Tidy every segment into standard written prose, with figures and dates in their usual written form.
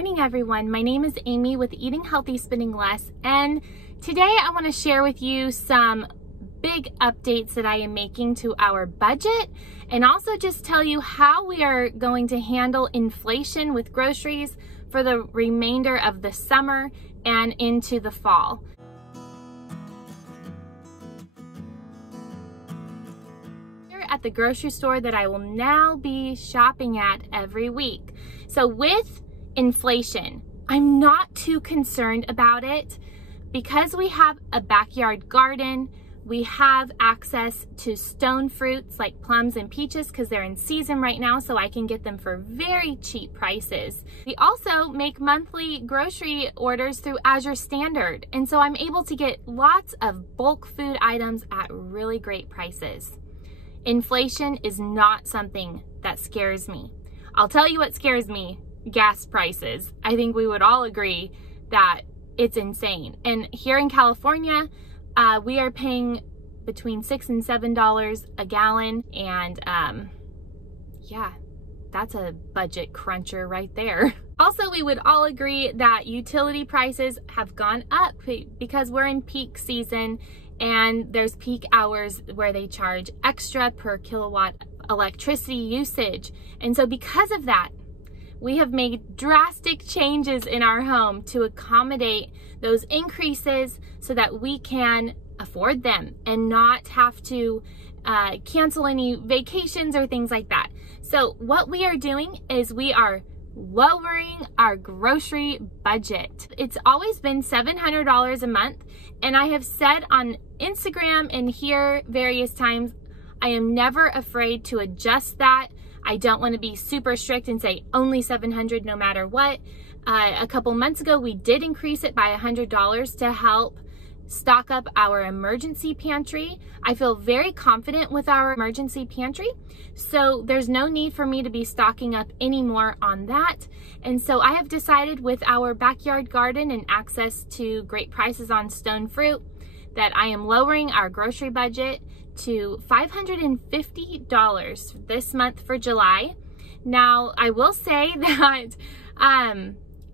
morning, everyone. My name is Amy with Eating Healthy, Spending Less, and today I want to share with you some big updates that I am making to our budget, and also just tell you how we are going to handle inflation with groceries for the remainder of the summer and into the fall. Here at the grocery store that I will now be shopping at every week. So with inflation, I'm not too concerned about it because we have a backyard garden. We have access to stone fruits like plums and peaches because they're in season right now, so I can get them for very cheap prices. We also make monthly grocery orders through Azure Standard, and so I'm able to get lots of bulk food items at really great prices. Inflation is not something that scares me. I'll tell you what scares me: gas prices. I think we would all agree that it's insane. And here in California, we are paying between $6 and $7 a gallon. And yeah, that's a budget cruncher right there. Also, we would all agree that utility prices have gone up because we're in peak season and there's peak hours where they charge extra per kilowatt electricity usage. And so because of that, we have made drastic changes in our home to accommodate those increases so that we can afford them and not have to cancel any vacations or things like that. So what we are doing is we are lowering our grocery budget. It's always been $700 a month, and I have said on Instagram and here various times, I am never afraid to adjust that. I don't want to be super strict and say only $700 no matter what. A couple months ago, we did increase it by $100 to help stock up our emergency pantry. I feel very confident with our emergency pantry, so there's no need for me to be stocking up anymore on that. And so I have decided with our backyard garden and access to great prices on stone fruit that I am lowering our grocery budget to $550 this month for July. Now, I will say that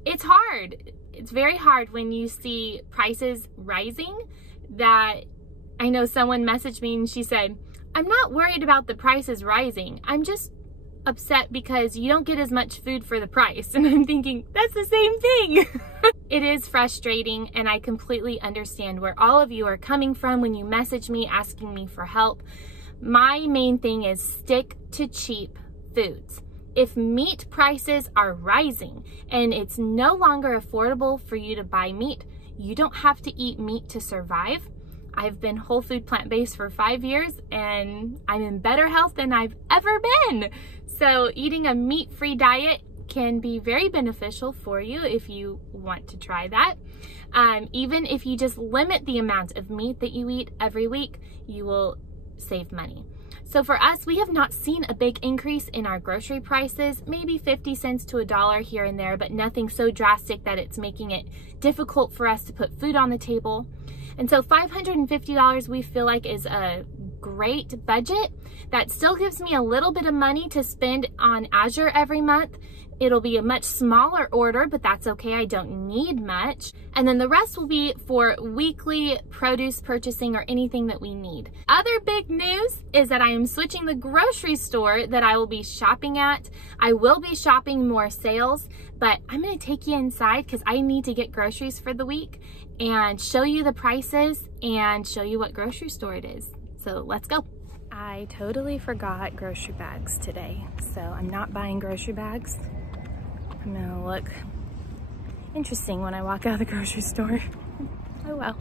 it's hard. It's very hard when you see prices rising. That I know someone messaged me and she said, I'm not worried about the prices rising. I'm just upset because you don't get as much food for the price. And I'm thinking, that's the same thing. It is frustrating, and I completely understand where all of you are coming from when you message me asking me for help. My main thing is stick to cheap foods. If meat prices are rising and it's no longer affordable for you to buy meat, you don't have to eat meat to survive. I've been whole food plant-based for 5 years and I'm in better health than I've ever been. So eating a meat-free diet can be very beneficial for you if you want to try that. Even if you just limit the amount of meat that you eat every week, you will save money. So for us, we have not seen a big increase in our grocery prices, maybe 50 cents to $1 here and there, but nothing so drastic that it's making it difficult for us to put food on the table. And so $550 we feel like is a great budget. That still gives me a little bit of money to spend on Azure every month. It'll be a much smaller order, but that's okay. I don't need much. And then the rest will be for weekly produce purchasing or anything that we need. Other big news is that I am switching the grocery store that I will be shopping at. I will be shopping more sales, but I'm going to take you inside because I need to get groceries for the week and show you the prices and show you what grocery store it is. So let's go. I totally forgot grocery bags today, so I'm not buying grocery bags. I'm gonna look interesting when I walk out of the grocery store. Oh well.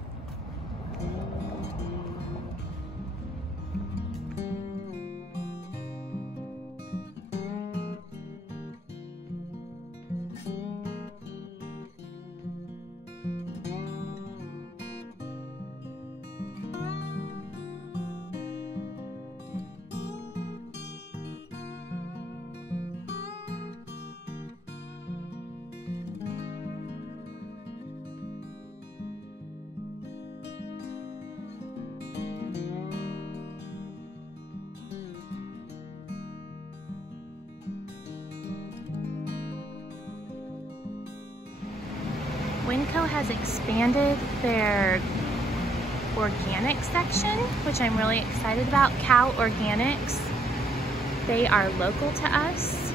Winco has expanded their organic section, which I'm really excited about. Cal Organics. They are local to us.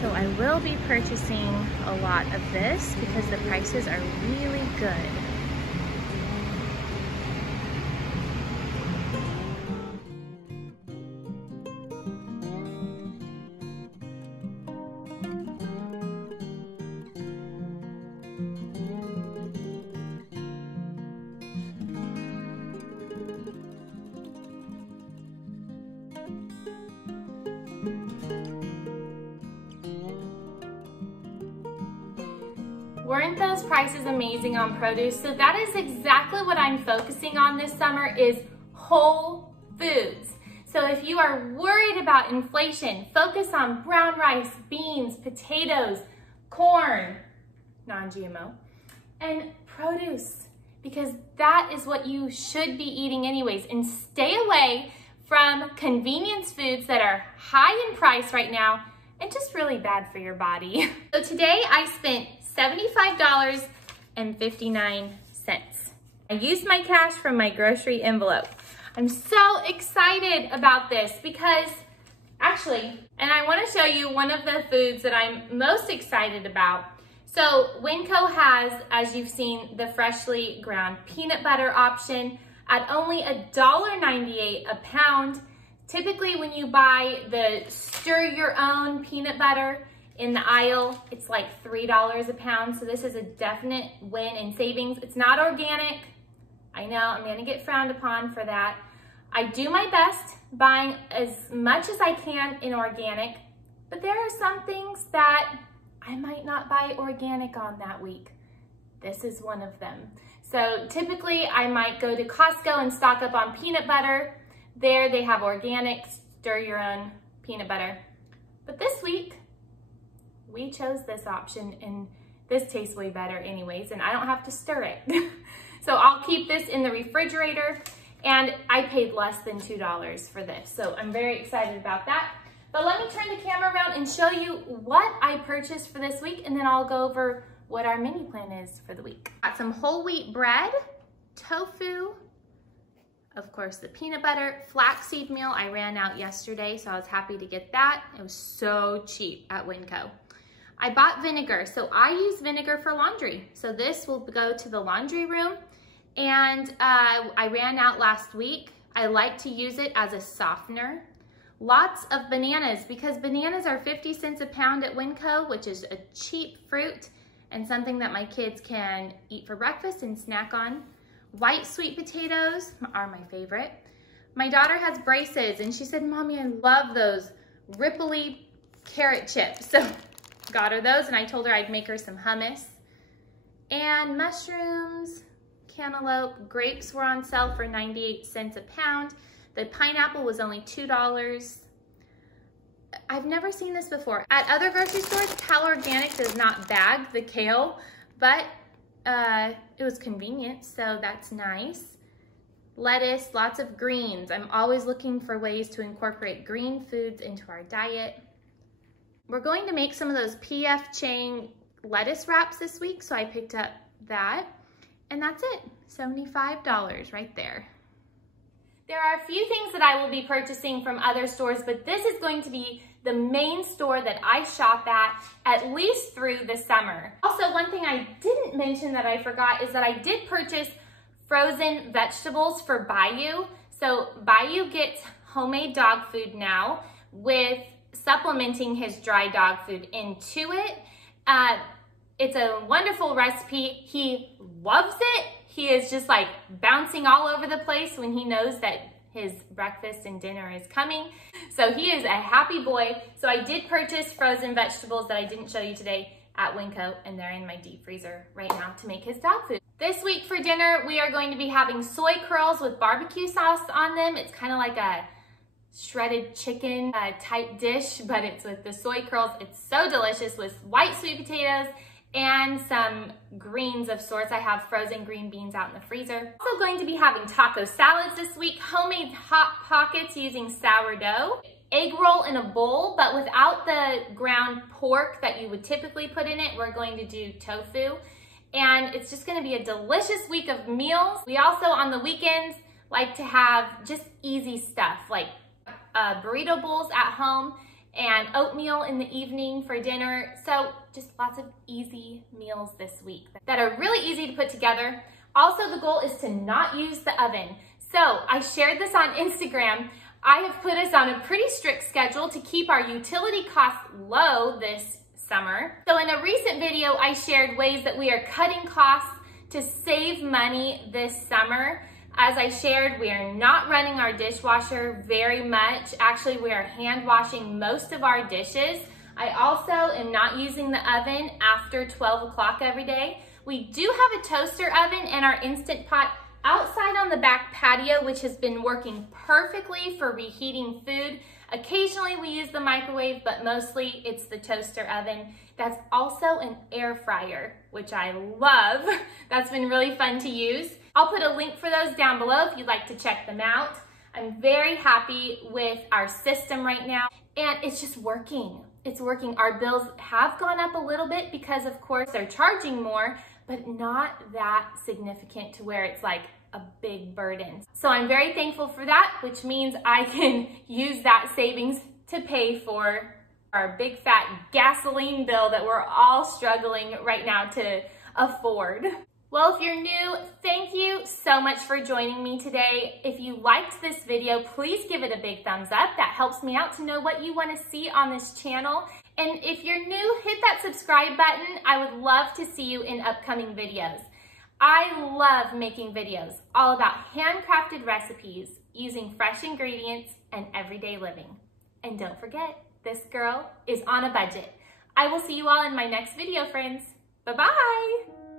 So I will be purchasing a lot of this because the prices are really good. Weren't those prices amazing on produce? So that is exactly what I'm focusing on this summer, is whole foods. So if you are worried about inflation, focus on brown rice, beans, potatoes, corn, non-GMO, and produce, because that is what you should be eating anyways. And stay away from convenience foods that are high in price right now and just really bad for your body. So today I spent $75.59. I used my cash from my grocery envelope. I'm so excited about this because actually, and I want to show you one of the foods that I'm most excited about. So Winco has, as you've seen, the freshly ground peanut butter option at only $1.98 a pound. Typically when you buy the stir your own peanut butter in the aisle, it's like $3 a pound. So this is a definite win in savings. It's not organic. I know I'm gonna get frowned upon for that. I do my best buying as much as I can in organic, but there are some things that I might not buy organic on that week. This is one of them. So typically I might go to Costco and stock up on peanut butter. There they have organic, stir your own peanut butter. But this week, we chose this option and this tastes way better anyways, and I don't have to stir it. So I'll keep this in the refrigerator, and I paid less than $2 for this. So I'm very excited about that. But let me turn the camera around and show you what I purchased for this week, and then I'll go over what our mini plan is for the week. Got some whole wheat bread, tofu, of course the peanut butter, flaxseed meal. I ran out yesterday, so I was happy to get that. It was so cheap at Winco. I bought vinegar, so I use vinegar for laundry. So this will go to the laundry room, and I ran out last week. I like to use it as a softener. Lots of bananas, because bananas are 50 cents a pound at Winco, which is a cheap fruit and something that my kids can eat for breakfast and snack on. White sweet potatoes are my favorite. My daughter has braces, and she said, "Mommy, I love those ripply carrot chips." So got her those, and I told her I'd make her some hummus. And mushrooms, cantaloupe, grapes were on sale for 98 cents a pound. The pineapple was only $2. I've never seen this before. At other grocery stores, Cal Organic does not bag the kale, but it was convenient, so that's nice. Lettuce, lots of greens. I'm always looking for ways to incorporate green foods into our diet. We're going to make some of those P.F. Chang lettuce wraps this week, so I picked up that. And that's it, $75 right there. There are a few things that I will be purchasing from other stores, but this is going to be the main store that I shop at least through the summer. Also, one thing I didn't mention that I forgot is that I did purchase frozen vegetables for Bayou. So Bayou gets homemade dog food now with supplementing his dry dog food into it. It's a wonderful recipe. He loves it. He is just like bouncing all over the place when he knows that his breakfast and dinner is coming. So he is a happy boy. So I did purchase frozen vegetables that I didn't show you today at Winco, and they're in my deep freezer right now to make his dog food. This week for dinner, we are going to be having soy curls with barbecue sauce on them. It's kind of like a shredded chicken type dish, but it's with the soy curls. It's so delicious with white sweet potatoes and some greens of sorts. I have frozen green beans out in the freezer. Also going to be having taco salads this week, homemade Hot Pockets using sourdough. egg roll in a bowl, but without the ground pork that you would typically put in it. We're going to do tofu, and it's just gonna be a delicious week of meals. We also, on the weekends, like to have just easy stuff like burrito bowls at home and oatmeal in the evening for dinner. So just lots of easy meals this week that are really easy to put together. Also, the goal is to not use the oven. So I shared this on Instagram. I have put us on a pretty strict schedule to keep our utility costs low this summer. So in a recent video, I shared ways that we are cutting costs to save money this summer. As I shared, we are not running our dishwasher very much. Actually, we are hand washing most of our dishes. I also am not using the oven after 12 o'clock every day. We do have a toaster oven and our Instant Pot outside on the back patio, which has been working perfectly for reheating food. Occasionally we use the microwave, but mostly it's the toaster oven. That's also an air fryer, which I love. That's been really fun to use. I'll put a link for those down below if you'd like to check them out. I'm very happy with our system right now, and it's just working. It's working. Our bills have gone up a little bit because, of course, they're charging more, but not that significant to where it's like a big burden. So I'm very thankful for that, which means I can use that savings to pay for our big fat gasoline bill that we're all struggling right now to afford. Well, if you're new, thank you so much for joining me today. If you liked this video, please give it a big thumbs up. That helps me out to know what you want to see on this channel. And if you're new, hit that subscribe button. I would love to see you in upcoming videos. I love making videos all about handcrafted recipes using fresh ingredients and everyday living. And don't forget, this girl is on a budget. I will see you all in my next video, friends. Bye-bye.